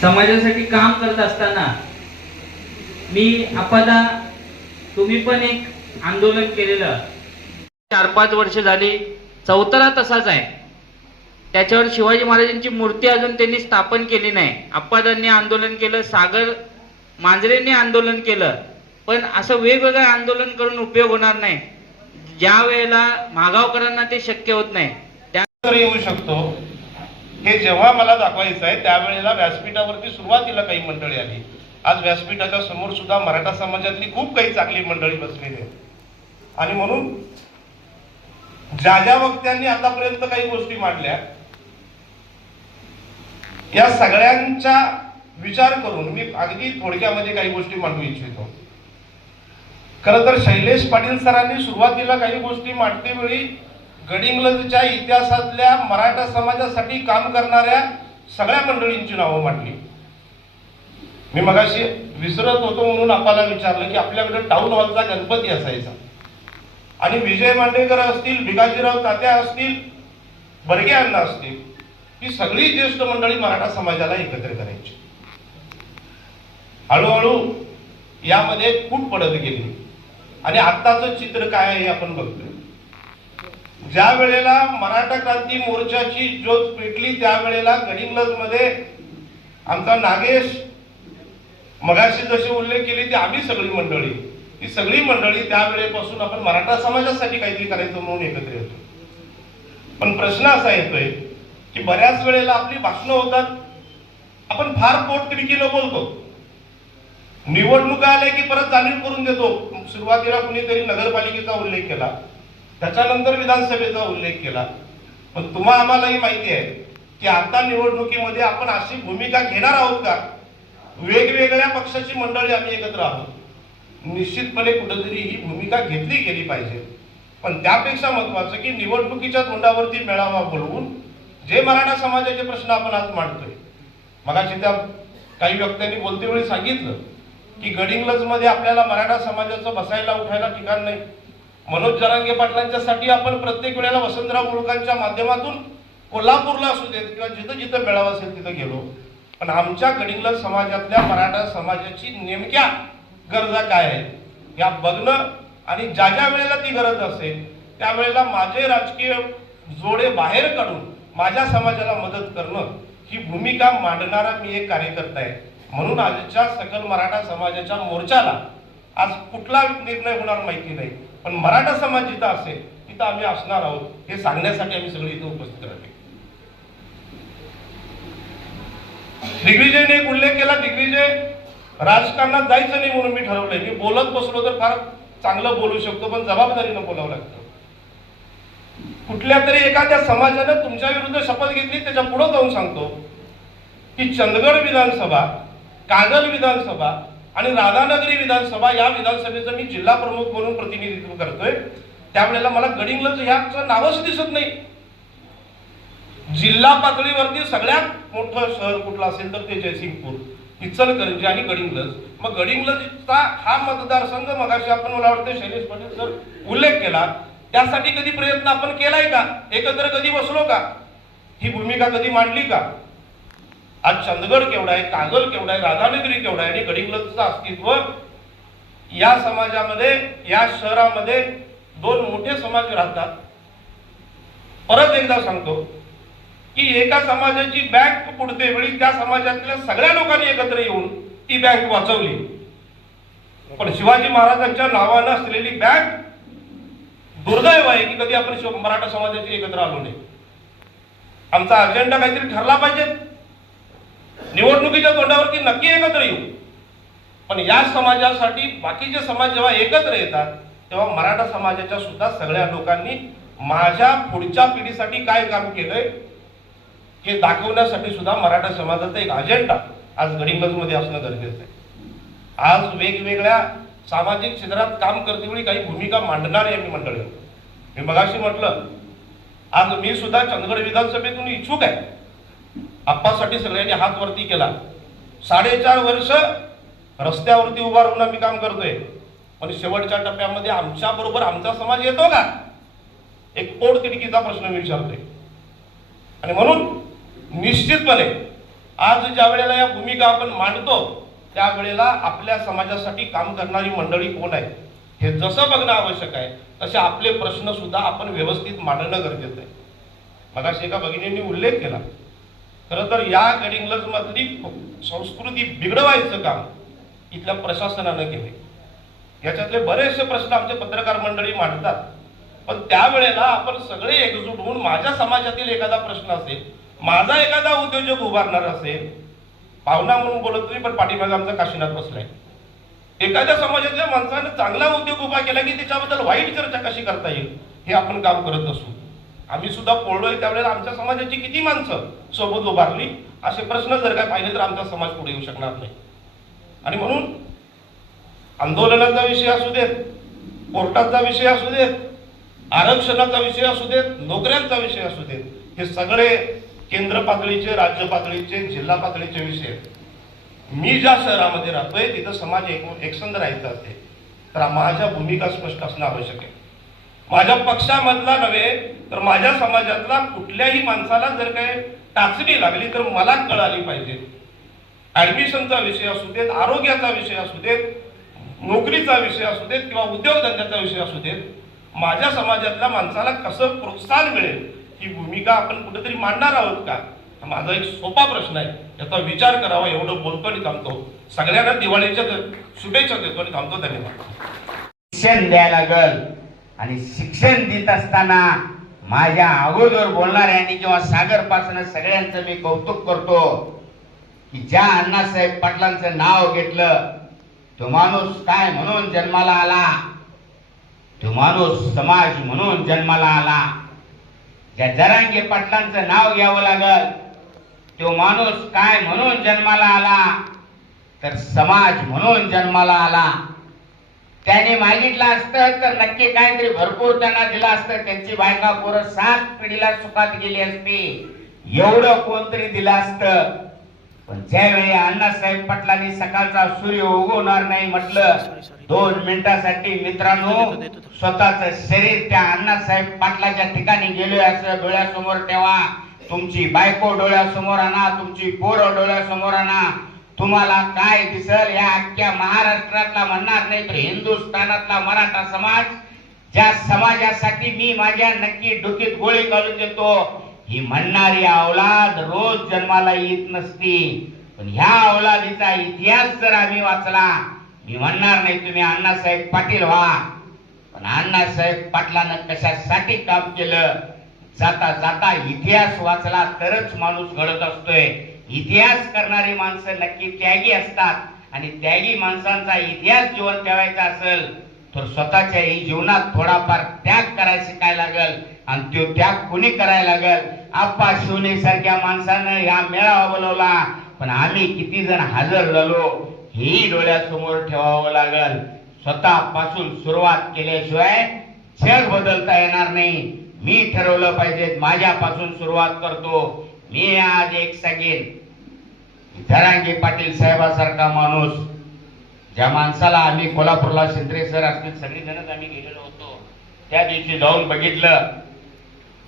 समाजासाठी काम करत असताना मी आपदा तुम्ही पण एक आंदोलन केलेलं 4-5 वर्ष झाली, चौथरा तसाच आहे. त्याच्यावर शिवाजी महाराजांची मूर्ती अजून त्यांनी स्थापन केली नाही. आप्पादांनी आंदोलन केलं, सागर मांजरेंनी आंदोलन केलं, पण असं वेगवेगळं आंदोलन करून उपयोग होणार नाही. ज्या वेळेला मागावकरांना ते शक्य होत नाही त्यानंतर येऊ शकतो. हे जेव्हा मला दाखवायचं आहे त्यावेळेला व्यासपीठावरती सुरुवातीला काही मंडळी आली. आज व्यासपीठाच्या समोर सुद्धा मराठा समाजातली खूप काही चांगली मंडळी बसलेली आहे. आणि म्हणून ज्या वक्त्यांनी आतापर्यंत काही गोष्टी मांडल्या, या सगळ्यांचा विचार करून मी अगदी थोडक्यामध्ये काही गोष्टी मांडू इच्छितो. खरं तर शैलेश पाटील सरांनी सुरुवातीला काही गोष्टी मांडते वेळी गडिंग्लजच्या इतिहासातल्या मराठा समाजासाठी काम करणाऱ्या सगळ्या मंडळींची नावं मांडली. मी मगाशी विसरत होतो म्हणून आपल्याला विचारलं की आपल्याकडे टाउन हॉलचा गणपती असायचा आणि विजय मांडेकर असतील, भिकाजीराव तात्या असतील, बर्गे अण्णा असतील, ही सगळी ज्येष्ठ मंडळी मराठा समाजाला एकत्र करायची. हळूहळू यामध्ये फूट पडत गेली आणि आत्ताचं चित्र काय आहे हे आपण बघतोय. ज्या वेळेला मराठा क्रांती मोर्चाची ज्योत पेटली त्यावेळेला गडिंग्लज मध्ये आमचा नागेश मगाशी जसे उल्लेख केले ते आम्ही सगळी मंडळी, ही सगळी मंडळी त्यावेळेपासून आपण मराठा समाजासाठी काहीतरी करायचं म्हणून एकत्र येतो. पण प्रश्न असा येतोय की बऱ्याच वेळेला आपली भाषणं होतात, आपण फार पोटतिडकीनं बोलतो. निवडणुका आल्या की परत जाणीव करून देतो. सुरुवातीला कुणीतरी नगरपालिकेचा उल्लेख केला, त्याच्यानंतर विधानसभेचा उल्लेख केला. पण तुम्हा आम्हालाही माहिती आहे की आता निवडणुकीमध्ये आपण अशी भूमिका घेणार आहोत का? वेगवेगळ्या पक्षाची मंडळी आम्ही एकत्र आहोत, निश्चितपणे कुठेतरी ही भूमिका घेतली गेली पाहिजे. पण त्यापेक्षा महत्वाचं की निवडणुकीच्या तोंडावरती मेळावा बोलवून जे मराठा समाजाचे प्रश्न आपण आज मांडतोय, मगाशी त्या काही व्यक्तींनी बोलते वेळी सांगितलं की गडिंग्लज मध्ये आपल्याला मराठा समाजाचं बसायला उठायला ठिकाण नाही. मनोज जरांगे पाटलांच्यासाठी आपण प्रत्येक वेळेला वसंतराव मुळकांच्या माध्यमातून कोल्हापूरला असू देत किंवा जिथं जिथं मेळावा असेल तिथं गेलो. पण आमच्या गडिंग्लज समाजातल्या मराठा समाजाची नेमक्या गरजा काय आहेत या बघणं आणि ज्या ज्या वेळेला ती गरज असेल त्यावेळेला माझे राजकीय जोडे बाहेर काढून माझ्या समाजाला मदत करणं ही भूमिका मांडणारा मी एक कार्यकर्ता आहे. म्हणून आजच्या सकल मराठा समाजाच्या मोर्चाला आज कुठला निर्णय होणार माहिती नाही, पण मराठा समाज जिथं असेल तिथं आम्ही असणार आहोत हे सांगण्यासाठी आम्ही सगळे इथं उपस्थित राहतो. दिग्विजयने एक उल्लेख केला, दिग्विजय राजकारणात जायचं नाही म्हणून मी ठरवलंय. मी बोलत बसलो तर फार चांगलं बोलू शकतो, पण जबाबदारीनं बोलावं लागतं. कुठल्या तरी एखाद्या समाजानं तुमच्या विरुद्ध शपथ घेतली, त्याच्या पुढे जाऊन सांगतो की चंदगड विधानसभा, कागल विधानसभा आणि राधानगरी विधानसभा या विधानसभेचं मी जिल्हा प्रमुख म्हणून प्रतिनिधित्व करतोय. त्यावेळेला मला गडिंग्लज ह्याचं नावच दिसत नाही. जिल्हा पातळीवरती सगळ्यात मोठं शहर कुठलं असेल तर ते जयसिंगपूर, इचलकरंजी आणि गडिंग्लज. मग गडिंग्लजचा हा मतदारसंघ मगाशी आपण मला वाटतं शैलेश पाटील सर उल्लेख केला, त्यासाठी कधी प्रयत्न आपण केलाय का? एकत्र कधी बसलो का? ही भूमिका कधी मांडली का? आज चंदगड केवढा आहे, कागल केवढा आहे, राधानगरी केवढा आहे आणि गडिंग्लजचं अस्तित्व या समाजामध्ये, या शहरामध्ये दोन मोठे समाज राहतात. परत एकदा सांगतो की एका समाजाची बँक पुढते वेळी त्या समाजातल्या सगळ्या लोकांनी एकत्र येऊन ती बँक वाचवली. पण शिवाजी महाराजांच्या नावानं असलेली बँक दुर्दैव आहे की कधी आपण मराठा समाजाची एकत्र आलो नाही. आमचा अजेंडा काहीतरी ठरला पाहिजे. निवडणुकीच्या तोंडावरती नक्की एकत्र येऊ, पण या समाजासाठी बाकीचे समाज जेव्हा एकत्र येतात तेव्हा मराठा समाजाच्या सुद्धा सगळ्या लोकांनी माझ्या पुढच्या पिढीसाठी काय काम केलंय हे दाखवण्यासाठी सुद्धा मराठा समाजाचा एक अजेंडा आज गडिंग्लज मध्ये असणं गरजेचं आहे. आज वेगवेगळ्या सामाजिक क्षेत्रात काम करतेवेळी काही भूमिका मांडणारी आम्ही मंडळी. मी मगाशी म्हटलं, आज मी सुद्धा चंदगड विधानसभेतून इच्छुक आहे. आप्पासाठी सगळ्यांनी हात वरती केला. 4.5 वर्ष रस्त्यावरती उभा राहून आम्ही काम करतोय, पण शेवटच्या टप्प्यामध्ये आमच्या बरोबर आमचा समाज येतो का? एक पोटतिडकीचा प्रश्न विचारतोय. आणि म्हणून निश्चितपणे आज ज्या वेळेला या भूमिका आपण मांडतो त्यावेळेला आपल्या समाजासाठी काम करणारी मंडळी कोण आहे हे जसं बघणं आवश्यक आहे तसे आपले प्रश्न सुद्धा आपण व्यवस्थित मांडणं गरजेचं आहे. मगाशी एका भगिनींनी उल्लेख केला, खरं तर या गडिंग्लज मधली संस्कृती बिघडवायचं काम इथल्या प्रशासनानं केले. याच्यातले बरेचसे प्रश्न आमचे पत्रकार मंडळी मांडतात, पण त्यावेळेला आपण सगळे एकजूट होऊन माझ्या समाजातील एखादा प्रश्न असेल, माझा एखादा उद्योजक उभारणार असेल, पाहुणा म्हणून बोलत नाही पण पाठीमागे आमचा काशीनाथ बसलाय, एखाद्या समाजातल्या माणसाने चांगला उद्योग उभा केला की त्याच्याबद्दल वाईट चर्चा कशी करता येईल हे आपण काम करत असू. आम्ही सुद्धा पोळलोय त्यावेळेला आमच्या समाजाची किती माणसं सोबत उभारली असे प्रश्न जर काय पाहिले तर आमचा समाज पुढे येऊ शकणार नाही. आणि म्हणून आंदोलनाचा विषय असू देत, कोर्टाचा विषय असू देत, आरक्षणाचा विषय असू देत, नोकऱ्यांचा विषय असू देत, हे सगळे केंद्र पातळीचे, राज्य पातळीचे, जिल्हा पातळीचे विषय. मी ज्या शहरामध्ये राहतोय तिथं समाज एकसंध राहायचा असेल तर माझ्या भूमिका स्पष्ट असणं आवश्यक आहे. माझ्या पक्षामधला नव्हे तर माझ्या समाजातला कुठल्याही माणसाला जर काही टाचणी लागली तर मला कळाली पाहिजे. ऍडमिशनचा विषय असू देत, आरोग्याचा विषय असू देत, नोकरीचा विषय असू देत किंवा उद्योगधंद्याचा विषय असू देत, माझ्या समाजातल्या माणसाला कसं प्रोत्साहन मिळेल ही भूमिका आपण कुठेतरी मांडणार आहोत का? माझा एक सोपा प्रश्न आहे, याचा विचार करावा. एवढं बोलतो आणि थांबतो. सगळ्यांना दिवाळीच्या शुभेच्छा देतो आणि थांबतो. धन्यवाद. शिक्षण द्यायला लागल आणि शिक्षण देत असताना माझ्या अगोदर बोलणाऱ्यांनी किंवा सागर पासून सगळ्यांचं मी कौतुक करतो की ज्या अण्णासाहेब पाटलांचं नाव घेतलं तो माणूस काय म्हणून जन्माला आला, तो माणूस समाज म्हणून जन्माला आला. ज्या जरांगे पाटलांचं नाव घ्यावं लागल तो माणूस काय म्हणून जन्माला आला तर समाज म्हणून जन्माला आला. त्याने मागितलं असतं तर नक्की काहीतरी भरपूर त्यांना दिलं असतं. त्यांची बायका पोरं 7 पिढीला सुखात गेली असती, एवढं कोणतरी दिलं असतं. पण ज्यावेळी अण्णासाहेब पाटलांनी सकाळचा सूर्य उगवणार नाही म्हटलं, 2 मिनिटासाठी मित्रांनो स्वतःच शरीर त्या अण्णासाहेब पाटलाच्या ठिकाणी गेलोय असं डोळ्यासमोर ठेवा. तुमची बायको डोळ्यासमोर आणा, तुमची पोरं डोळ्यासमोर आणा. तुम्हाला काय दिसल या अख्ख्या महाराष्ट्रातला म्हणणार नाही तर हिंदुस्थानातला मराठा समाज, ज्या समाजासाठी मी माझ्या नक्की डोकीत गोळी घालून देतो, ही म्हणणारी औलाद रोज जन्माला येत नसती. पण ह्या औलादीचा इतिहास जर आम्ही वाचला, मी म्हणणार नाही तुम्ही अण्णासाहेब पाटील व्हा, पण अण्णासाहेब पाटलानं कशासाठी काम केलं, जाता जाता इतिहास वाचला तरच माणूस घडत असतोय. इतिहास करणारी माणसं नक्की त्यागी असतात आणि त्यागी माणसांचा इतिहास जिवंत ठेवायचा असेल तर स्वतःच्याही जीवनात थोडाफार त्याग करायला शिकायला लागल. आणि तो त्याग कोणी करायला लागल? आप्पा शिवणे सारख्या माणसानं या मेळावा बोलवला, पण आम्ही किती जण हजर झालो हेही डोळ्यासमोर ठेवावं लागल. स्वतःपासून सुरुवात केल्याशिवाय जग बदलता येणार नाही. मी ठरवलं पाहिजे, माझ्यापासून सुरुवात करतो. मी आज एक सांगेन, जरांगे पाटील साहेबासारखा माणूस, ज्या माणसाला आम्ही कोल्हापूरला शिंदे सर असतील सगळेजणच आम्ही गेलेलो होतो, त्या दिवशी जाऊन बघितलं.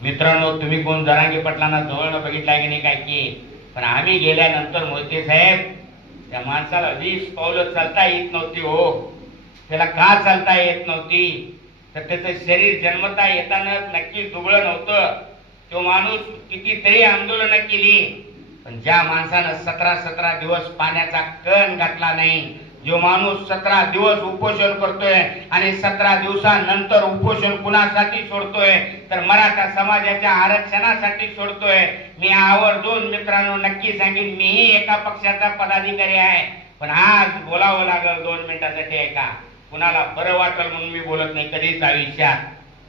मित्रांनो तुम्ही कोण जरांगे पाटलांना जवळनं बघितला की नाही काय की, पण आम्ही गेल्यानंतर मोहिते साहेब त्या माणसाला 20 पावलं चालता येत नव्हती. हो, त्याला का चालता येत नव्हती तर त्याचं शरीर जन्मता येतानाच नक्की दुबळं नव्हतं. तो माणूस कितीतरी आंदोलनं केली, पण ज्या माणसानं 17 दिवस पाण्याचा कण घातला नाही, जो माणूस 17 दिवस उपोषण करतोय आणि 17 दिवसानंतर उपोषण कुणासाठी सोडतोय तर मराठा समाजाच्या आरक्षणासाठी सोडतोय. मी आवर्जून मित्रांनो नक्की सांगेन, मीही एका पक्षाचा पदाधिकारी आहे, पण आज बोलावं लागल 2 मिनिटासाठी. ऐका, कुणाला बरं वाटेल म्हणून मी बोलत नाही कधीच आयुष्यात.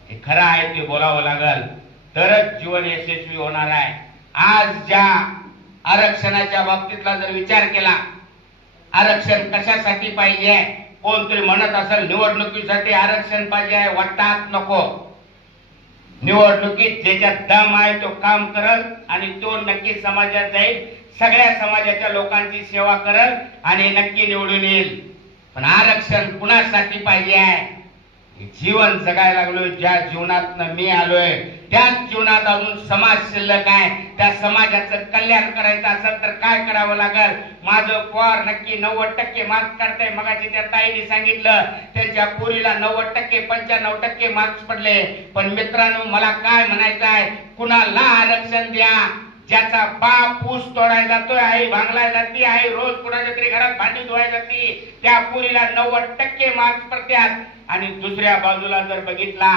हे खरं आहे, ते बोलावं लागल तरच जीवन यशस्वी होणार आहे. आज ज्या आरक्षणाच्या बाबतीतला जर विचार केला, आरक्षण कशासाठी पाहिजे? कोणतरी म्हणत असेल निवडणुकीसाठी आरक्षण पाहिजे, वाटतात नको. निवडणुकीत ज्याच्यात दम आहे तो काम करल आणि तो नक्की समाजात जाईल, सगळ्या समाजाच्या लोकांची सेवा करल आणि नक्की निवडून येईल. पण आरक्षण कुणासाठी पाहिजे आहे? हे जीवन जगायला लागलोय, ज्या जीवनात मी आलोय त्याच जीवनात अजून समाज शिल्लक आहे. त्या समाजाचं कल्याण करायचं असेल तर काय करावं लागेल? माझं पोर नक्की 90% मार्क्स काढतंय. मगाशी त्या ताईने सांगितलं त्यांच्या पोरीला 90% 95% मार्क्स पडले. पण मित्रांनो, मला काय म्हणायचं आहे, कुणाला आरक्षण द्या. ज्याचा बाप ऊस तोडायला जातोय, आई भांगलाय जाती, आई रोज कुणाच्या तरी घरात भांडी धुवायला जाती, त्या पोरीला 90% मार्क्स पडतात. आणि दुसऱ्या बाजूला जर बघितला,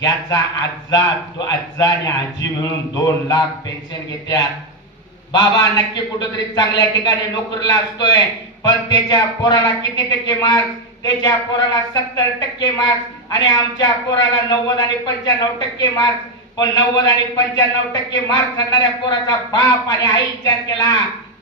ज्याचा आज्जा आणि आजी मिळून 2 लाख पेन्शन घेतात, बाबा नक्की कुठेतरी चांगल्या ठिकाणी नोकरीला असतोय, पण त्याच्या पोराला किती टक्के मार्क्स? त्याच्या पोराला 70% मार्क्स आणि आमच्या पोराला 90 आणि 95% मार्क्स. पण 90 आणि 95% मार्क्स आणणाऱ्या पोराचा बाप आणि आई विचार केला,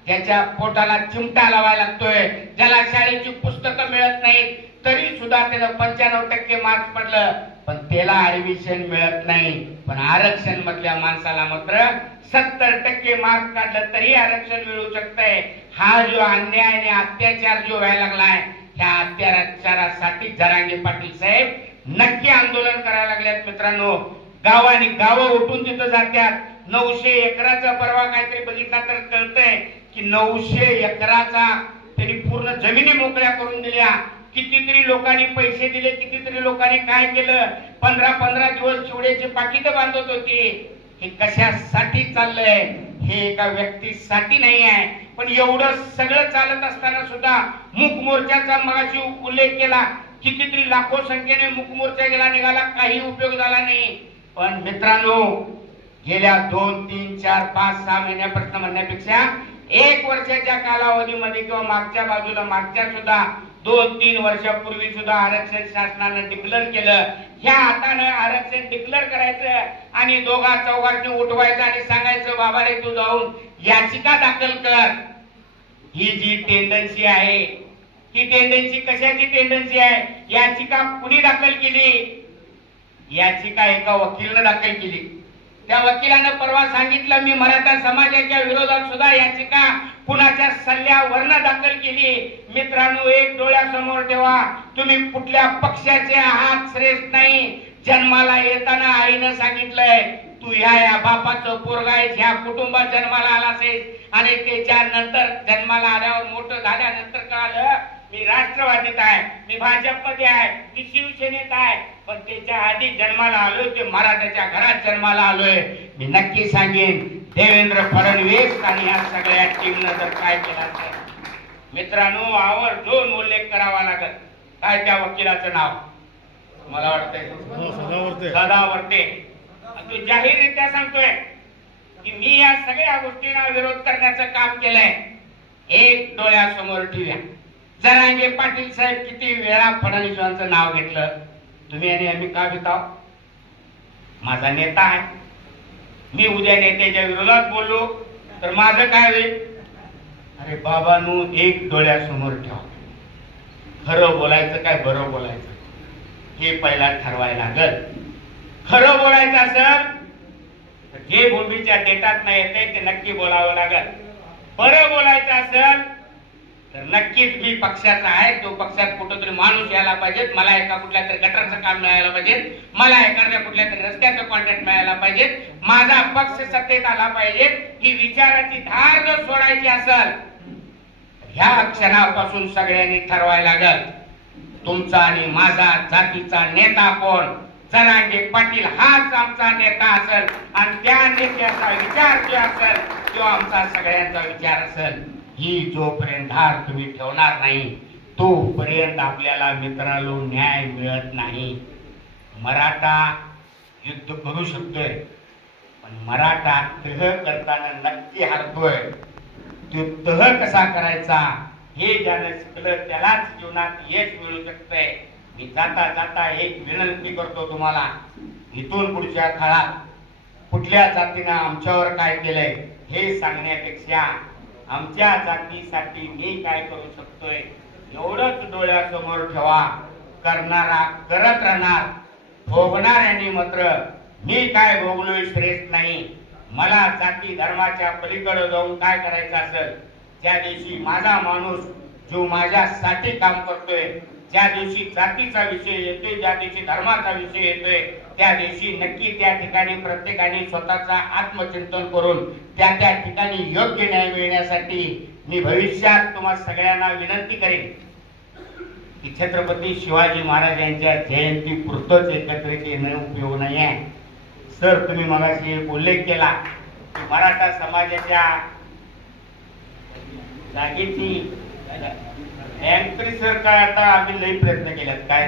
ज्याच्या पोटाला चिमटा लावायला लागतोय, ज्याला शाळेची पुस्तकं मिळत नाहीत, तरी सुद्धा त्याला 95% मार्क्स पडलं, पण त्याला ऍडमिशन मिळत नाही. पण आरक्षण मधल्या माणसाला मात्र 70% मार्क्स काढलं तरी आरक्षण मिळू शकतंय. हा जो अन्याय आणि अत्याचार जो व्हायला लागलाय, ह्या अत्याचारासाठी जरांगे पाटील साहेब नक्की आंदोलन करायला लागल्यात. मित्रांनो, गावाने गावं उठून तिथं जात्यात. 900 एकराचा परवा काहीतरी बघितला तर कळतंय की 900 एकराचा त्यांनी पूर्ण जमिनी मोकळ्या करून दिल्या. कितीतरी लोकांनी पैसे दिले, कितीतरी लोकांनी काय केलं, 15-15 दिवस चिवड्याची पाकिट बांधत होती. हे कशासाठी चाललंय? हे एका व्यक्तीसाठी नाही आहे. पण एवढं सगळं चालत असताना सुद्धा मूक मोर्चाचा मगाशी उल्लेख केला, कितीतरी लाखो संख्येने मूक मोर्चा गेला, निघाला, काही उपयोग झाला नाही. पण मित्रांनो, गेल्या 2, 3, 4, 5, 6 महिन्यापासून म्हणण्यापेक्षा 1 वर्षाच्या कालावधीमध्ये किंवा मागच्या बाजूला मागच्या सुद्धा 2-3 वर्षापूर्वी सुद्धा आरक्षण शासनानं डिक्लेअर केलं. ह्या हाताने आरक्षण डिक्लेअर करायचं आणि 2-4 उठवायचं आणि सांगायचं, बाबा रे तू जाऊन याचिका दाखल कर. ही जी टेंडन्सी आहे, ही टेंडन्सी कशाची टेंडन्सी आहे? याचिका कुणी दाखल केली? याचिका एका वकीलने दाखल केली. त्या वकिलानं परवा सांगितलं, मी मराठा समाजाच्या विरोधात सुद्धा याचिका कुणाच्या सल्ल्यावरनं दाखल केली. मित्रांनो, एक डोळ्यासमोर ठेवा, तुम्ही कुठल्या पक्षाचे आहात श्रेष्ठ नाही. जन्माला येताना आईनं सांगितलंय, तू ह्या बापाचं पोरगा आहेस, ह्या कुटुंबात जन्माला आलास आणि त्याच्या नंतर जन्माला आल्यावर मोठं झाल्यानंतर कळालं मी राष्ट्रवादीत आहे, मी भाजपमध्ये आहे, मी शिवसेनेत आहे. पण त्याच्या आधी जन्माला आलोय ते मराठ्याच्या घरात जन्माला आलोय. मी नक्की सांगेन, देवेंद्र फडणवीस आणि या सगळ्या टीमनं जर काय केलं तर मित्रांनो, आवर्जून उल्लेख करावा लागत. काय त्या वकिलाचं नाव? मला वाटतंय सदावर्ते. तो जाहीररित्या सांगतोय की मी या सगळ्या गोष्टींना विरोध करण्याचं काम केलंय. एक डोळ्यासमोर ठेवूया, जरांगे पाटील साहेब किती वेळा फडणवीसांचं नाव घेतलं. तुम्ही आणि आम्ही का घेताव? माझा नेता आहे. मी उद्या नेत्याच्या विरोधात बोललो तर माझं काय होईल? अरे बाबांनो, एक डोळ्यासमोर ठेवा. खरं बोलायचं काय बरं बोलायचं हे पहिला ठरवायला लागल. खरं बोलायचं असेल तर जे भूमीच्या डेटात नाही येते ते नक्की बोलावं लागल. बरं बोलायचं असेल तर नक्कीच मी पक्षाचा आहे, तो पक्षात कुठेतरी माणूस यायला पाहिजे, मला एका कुठल्या तरी गटरचं काम मिळायला पाहिजे, मला एखाद्या कुठल्या तरी रस्त्याचं कॉन्ट्रॅक्ट मिळायला पाहिजे, माझा पक्ष सत्तेत आला पाहिजे. ही विचाराची धार जर सोडायची असेल ह्या क्षणापासून सगळ्यांनी ठरवायला लागल, तुमचा आणि माझा जातीचा नेता कोण? जरांगे पाटील हाच आमचा नेता असेल आणि त्या नेत्याचा विचार जो असेल तो आमचा सगळ्यांचा विचार असेल. ही जोपर्यंत धार तुम्ही ठेवणार नाही तोपर्यंत आपल्याला मित्रांनो न्याय मिळत नाही. मराठा युद्ध करू शकतोय पण मराठा तह करताना नक्की हरतोय. तो तह कसा करायचा हे ज्यानं शिकलं त्यालाच जीवनात यश मिळू शकतंय. मी जाता जाता एक विनंती करतो तुम्हाला, इथून पुढच्या काळात कुठल्या जातीनं आमच्यावर काय केलंय हे सांगण्यापेक्षा आमच्या जातीसाठी मी काय करू शकतोय एवढंच डोळ्यासमोर ठेवा. करणारा करत राहणार, भोगणाऱ्यांनी मात्र मी काय भोगलोय श्रेष्ठ नाही. मला जाती धर्माच्या पलीकडे जाऊन काय करायचं असेल, त्या दिवशी माझा माणूस जो माझ्यासाठी काम करतोय, ज्या दिवशी जातीचा विषय येतोय, ज्या दिवशी धर्माचा विषय येतोय, त्या दिवशी नक्की त्या ठिकाणी प्रत्येकाने स्वतःचा आत्मचिंतन करून त्या ठिकाणी योग्य न्याय मिळण्यासाठी मी भविष्यात तुम्हा सगळ्यांना विनंती करेन की छत्रपती शिवाजी महाराज यांच्या जयंती पुरतच एकत्रित येणं उपयोग नाही आहे. सर, तुम्ही मगाशी एक उल्लेख केला की मराठा समाजाच्या जागेची तरी सर काय आता आम्ही लई प्रयत्न केलेत. काय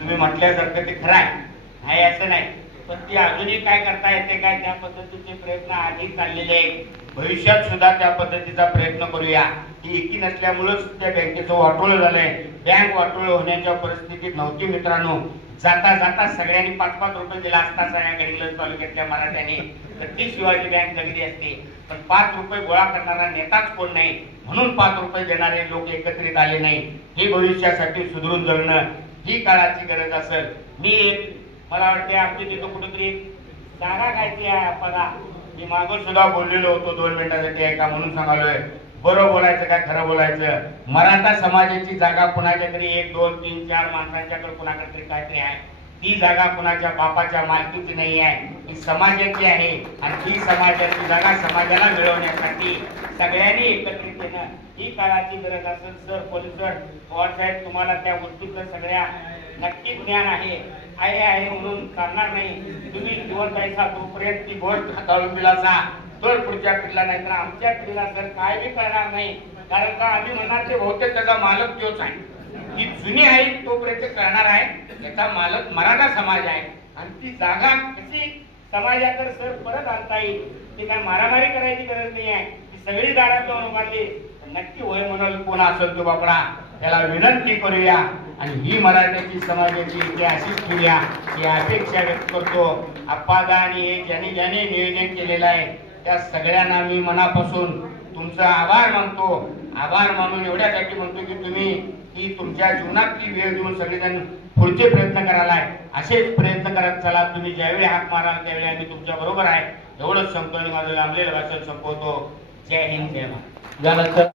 तुम्ही म्हटल्यासारखं ते खरं आहे असं नाही, पण ती अजूनही काय करता येते काय, त्या पद्धतीचे प्रयत्न आधी चाललेले आहेत. भविष्यात सुद्धा त्या पद्धतीचा प्रयत्न करूया. ही एकी नसल्यामुळेच त्या बँकेचं वाटोळ झालंय. बँक वाटोळ होण्याच्या परिस्थितीत नव्हती मित्रांनो. जाता जाता सगळ्यांनी 5-5 रुपये दिला असता सगळ्या गडिंग्लज तालुक्यातल्या मराठ्यांनी, तर ती शिवाजी बँक जगली असते. पण 5 रुपये गोळा करणारा नेताच कोण नाही, म्हणून 5 रुपये देणारे लोक एकत्रित आले नाही. हे भविष्यासाठी सुधरून जगणं ही काळाची गरज असेल. मला वाटते आमची तिथं कुठेतरी जागा खायची आहे आपल्याला. मी मागं सुद्धा बोललेलो होतो 2 मिनिटासाठी ऐका म्हणून सांगालोय. बरं बोलायचं काय खरं बोलायचं. मराठा समाजाची जागा कुणाच्या तरी 1, 2, 3, 4 माणसांच्याकडे कुणाकडे तरी काहीतरी आहे. ती जागा कुणाच्या बापाच्या मालकीची नाही आहे, ती समाजाची आहे. आणि ती समाजाची जागा समाजाला मिळवण्यासाठी सगळ्यांनी एकत्रित येणं ही काळाची गरज असेल. सर, पोलीस सर, पवार साहेब, तुम्हाला त्या गोष्टीचं सगळ्या नक्की ज्ञान आहे म्हणून चालणार नाही. तुम्ही जिवंत आहे तोपर्यंत ती गोष्ट हाताळून दिलासा तर पुढच्या पिढीला, नाही तर आमच्या पिढीला सर काय बी कळणार नाही. कारण का आम्ही म्हणणार ते बहुतेक त्याचा मालक तोच आहे. ही जुनी आहे तोपर्यंत कळणार आहे याचा मालक मराठा समाज आहे. आणि ती जागा कशी समाजाकडे सर परत आणता येईल, ती काय मारामारी करायची गरज नाही आहे. ती सगळी दारात जाऊन उभारली नक्की होय म्हणाल कोण असेल तो बापडा, त्याला विनंती करूया आणि ही मराठ्याची समाजाची ऐतिहासिक क्रिया ही अपेक्षा व्यक्त करतो. अप्पादा आणि हे ज्यांनी नियोजन केलेलं आहे त्या सगळ्यांना मी मनापासून तुमचा आभार मानतो. आभार मानून एवढ्यासाठी म्हणतो की तुम्ही ही तुमच्या जीवनातली वेळ देऊन सगळेजण पुढचे प्रयत्न करायला असेच प्रयत्न करत चला. तुम्ही ज्यावेळी हाक माराल त्यावेळी आम्ही तुमच्या बरोबर आहे एवढंच सांगतो आणि माझं लांबलेलं भाषण संपवतो. जय हिंद, जय महाराज.